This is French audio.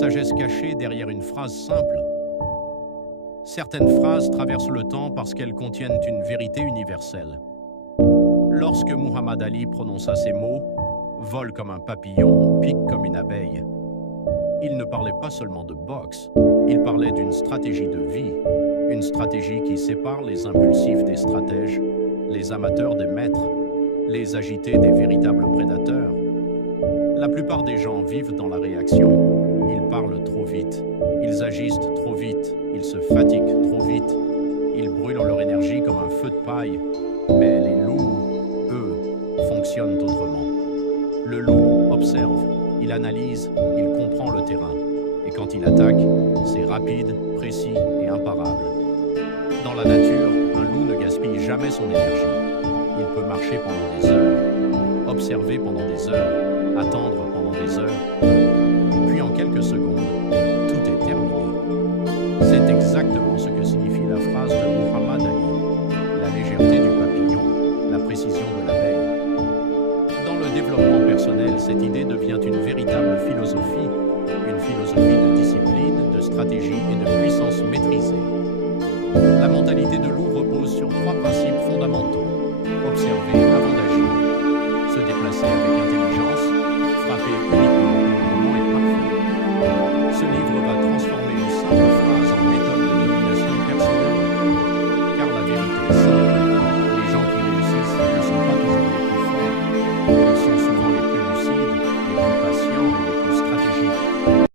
sagesse cachée derrière une phrase simple. Certaines phrases traversent le temps parce qu'elles contiennent une vérité universelle. Lorsque Muhammad Ali prononça ces mots, vole comme un papillon, pique comme une abeille, il ne parlait pas seulement de boxe, il parlait d'une stratégie de vie, une stratégie qui sépare les impulsifs des stratèges, les amateurs des maîtres, les agités des véritables prédateurs. La plupart des gens vivent dans la réaction. Ils parlent trop vite, ils agissent trop vite, ils se fatiguent trop vite, ils brûlent leur énergie comme un feu de paille. Mais les loups, eux, fonctionnent autrement. Le loup observe, il analyse, il comprend le terrain. Et quand il attaque, c'est rapide, précis et imparable. Dans la nature, un loup ne gaspille jamais son énergie. Il peut marcher pendant des heures, observer pendant des heures, attendre pendant des heures, puis en quelques secondes, tout est terminé. C'est exactement ce que signifie la phrase de Muhammad Ali, la légèreté du papillon, la précision de l'abeille. Dans le développement personnel, cette idée devient une véritable philosophie de discipline, de stratégie et de puissance maîtrisée. La mentalité de loup repose sur trois principes